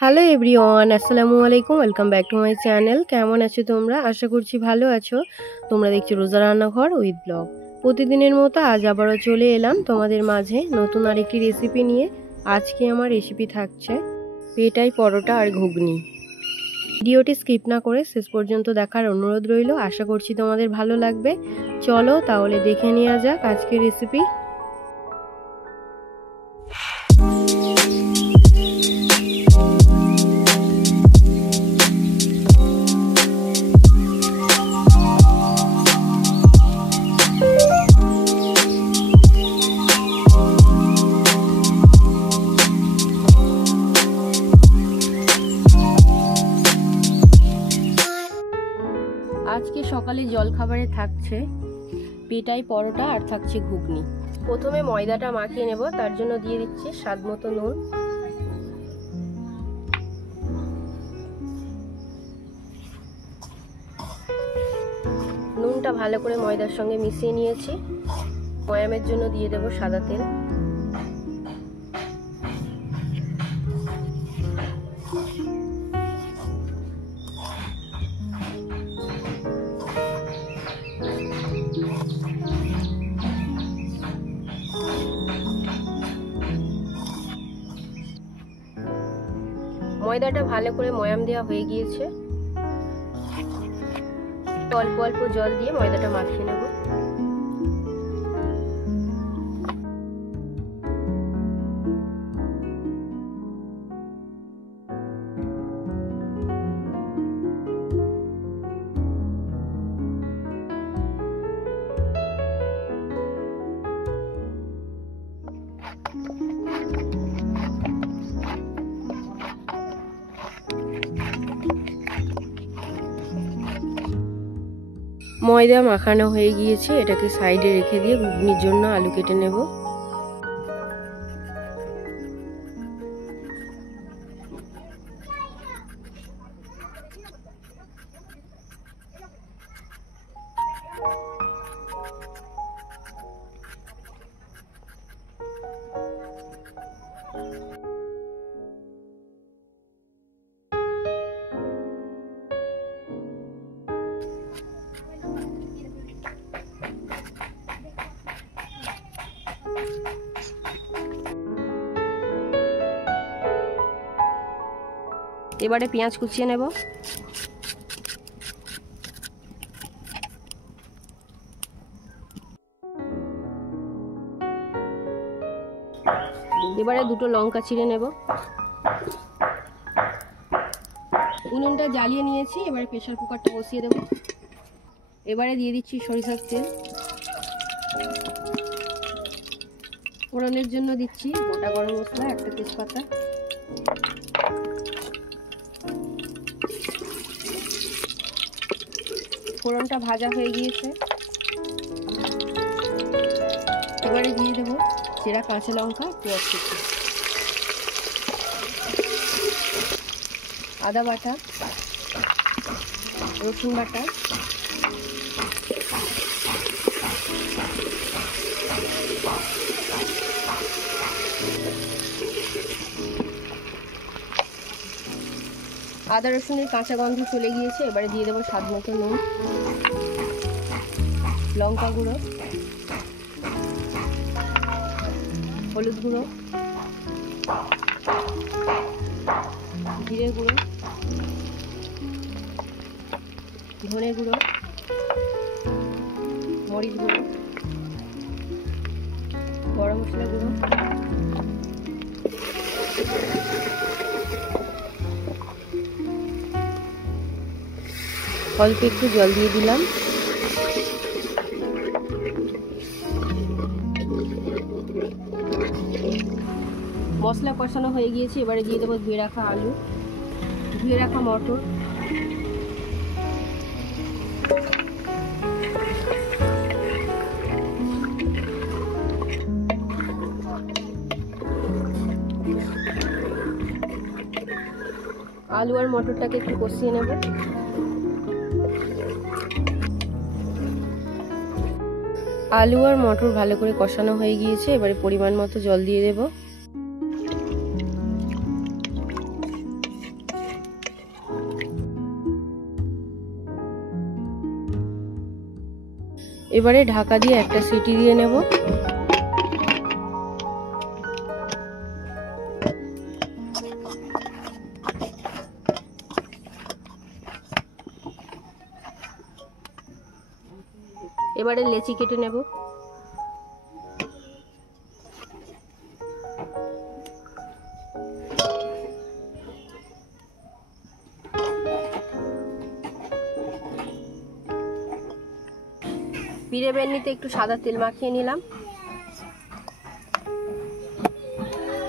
Hello everyone, আসসালামু আলাইকুম। Welcome back to my channel. কেমন আছো তোমরা? আশা করছি ভালো আছো। তোমরা দেখছো রোজা রান্নাঘর উইথ ব্লগ। প্রতিদিনের মতো আজ আবারও চলে এলাম তোমাদের মাঝে নতুন আরেকটি রেসিপি নিয়ে। আজকে আমার রেসিপি থাকছে পেটাই পরোটা আর ঘুগনি। ভিডিওটি স্কিপ না করে শেষ পর্যন্ত দেখার অনুরোধ রইল। আশা করছি তোমাদের ভালো লাগবে। চলো তাহলে দেখে নেওয়া যাক আজকের রেসিপি। আজকে সকালে জলখাবারে থাকছে পেটাই পরোটা আর থাকছে ঘুগনি। প্রথমে ময়দাটা মাখিয়ে নেব, তার জন্য দিয়ে দিচ্ছি স্বাদ মতো নুন। নুনটা ভালো করে ময়দার সঙ্গে মিশিয়ে নিয়েছি। ময়ামের জন্য দিয়ে দেব সাদা তেল। ময়দাটা ভালো করে ময়াম দেওয়া হয়ে গিয়েছে। অল্প অল্প জল দিয়ে ময়দাটা মাখিয়ে নেব। ময়দা মাখানো হয়ে গিয়েছে, এটাকে সাইডে রেখে দিয়ে ঘুগনির জন্য আলু কেটে নেব। এবারে পেঁয়াজ কুচিয়ে নেব। এবারে দুটো লঙ্কা চিড়ে নেব। উনুনটা জ্বালিয়ে নিয়েছি, এবারে প্রেসার কুকারটা বসিয়ে দেব। এবারে দিয়ে দিচ্ছি সরিষার তেল। ফোড়নের জন্য দিচ্ছি গোটা গরম মশলা, একটা তেজপাতা। ফোড়নটা ভাজা হয়ে গিয়েছে, এবারে দিয়ে দেবো চেরা কাঁচা লঙ্কা, পেঁয়াজ কুচি, আদা বাটা, রসুন বাটা, আদা রসুনের কাঁচা গন্ধ চলে গিয়েছে। এবারে দিয়ে দেবো স্বাদ মতো নুন, লঙ্কা গুঁড়ো, হলুদ গুঁড়ো, জিরে গুঁড়ো, ধনে গুঁড়ো, মরিচ গুঁড়ো, গরম মশলা গুঁড়ো, অল্প একটু জল দিয়ে দিলাম। মশলা কষানো হয়ে গিয়েছে, এবারে দিয়ে দেবো ধুয়ে রাখা আলু, ধুয়ে রাখা মটর, আলু আর মটরটাকে একটু কষিয়ে নেব। আলু আর মটর ভালো করে কষানো হয়ে গিয়েছে, এবারে পরিমাণ মতো জল দিয়ে দেব। এবারে ঢাকা দিয়ে একটা সিটি দিয়ে নেব। এবারে লেচি কেটে নেব। পিড়ে বেলনিতে একটু সাদা তেল মাখিয়ে নিলাম।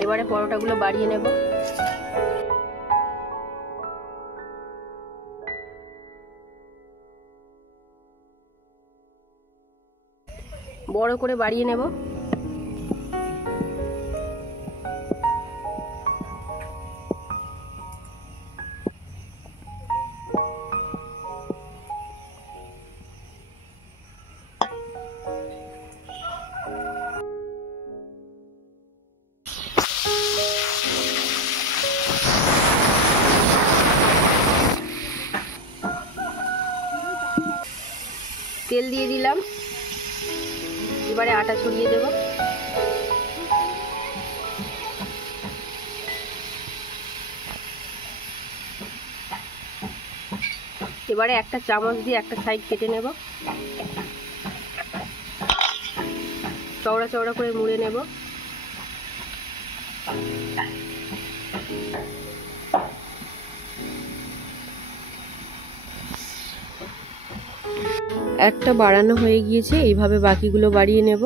এবারে পরোটাগুলো বাড়িয়ে নেব। বড় করে বাড়িয়ে নেব। তেল দিয়ে দিলাম। এবারে আটা ছড়িয়ে দেব। এবারে একটা চামচ দিয়ে একটা সাইড কেটে নেব। চওড়া চওড়া করে মুড়ে নেব। একটা বাড়ানো হয়ে গিয়েছে, এইভাবে বাকিগুলো বাড়িয়ে নেব।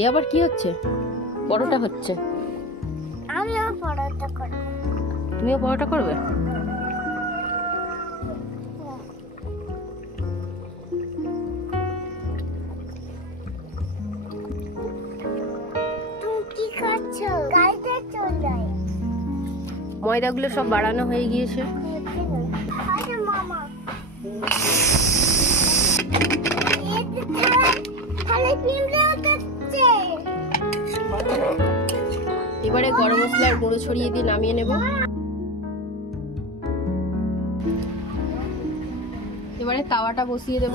এ আবার কি হচ্ছে? পরোটা হচ্ছে। আমিও পরোটা করব। তুমিও পরোটা করবে? ময়দাগুলো সব বাড়ানো হয়ে গিয়েছে। এবারে গরম মশলার গুঁড়ো ছড়িয়ে দিয়ে নামিয়ে নেব। এবারে তাওয়াটা বসিয়ে দেব।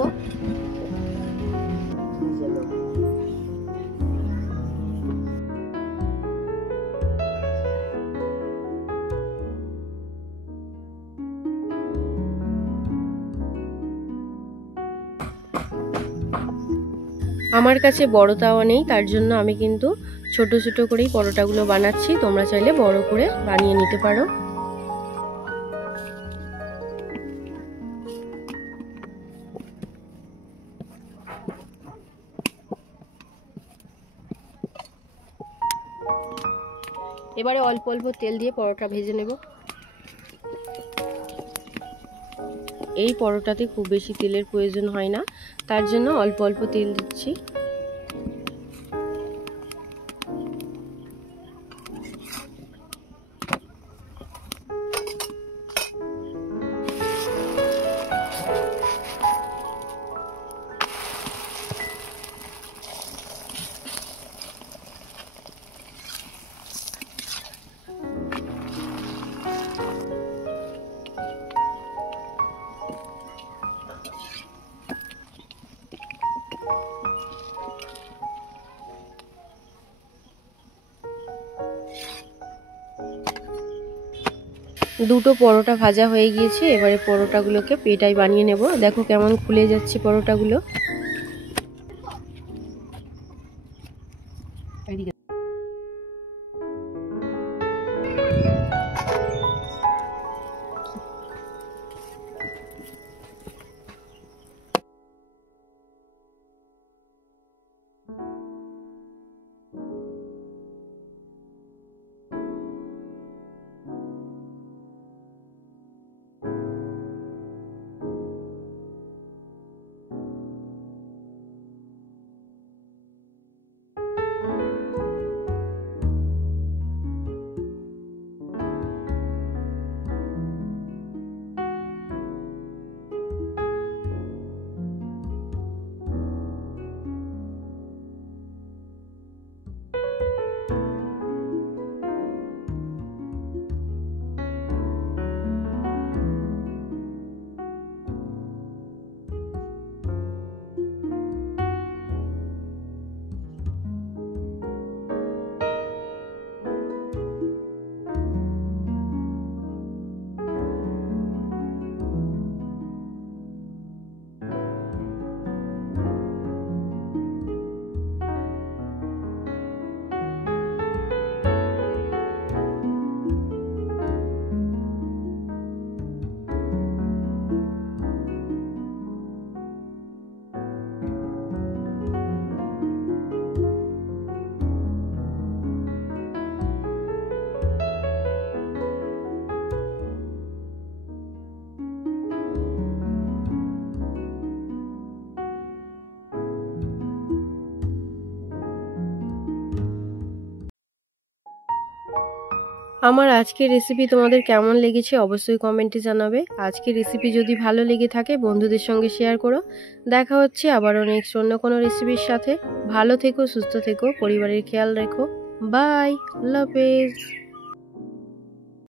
আমার কাছে বড় তাওয়া নেই, তার জন্য আমি কিন্তু ছোট ছোট করেই পরোটাগুলো বানাচ্ছি। তোমরা চাইলে বড় করে বানিয়ে নিতে পারো। এবারে অল্প অল্প তেল দিয়ে পরোটা ভেজে নেব। এই পরোটাতে খুব বেশি তেলের প্রয়োজন হয় না, তার জন্য অল্প অল্প তেল দিচ্ছি। দুটো পরোটা ভাজা হয়ে গিয়েছে। এবারে পরোটাগুলোকে পেটাই বানিয়ে নেব। দেখো কেমন খুলে যাচ্ছে পরোটাগুলো। আমার আজকের রেসিপি তোমাদের কেমন লেগেছে অবশ্যই কমেন্টে জানাবে। আজকের রেসিপি যদি ভালো লেগে থাকে বন্ধুদের সঙ্গে শেয়ার করো। দেখা হচ্ছে আবারও নেক্সট অন্য কোনো রেসিপির সাথে। ভালো থেকো, সুস্থ থেকো, পরিবারের খেয়াল রেখো। বাই, আল্লাহ হাফেজ।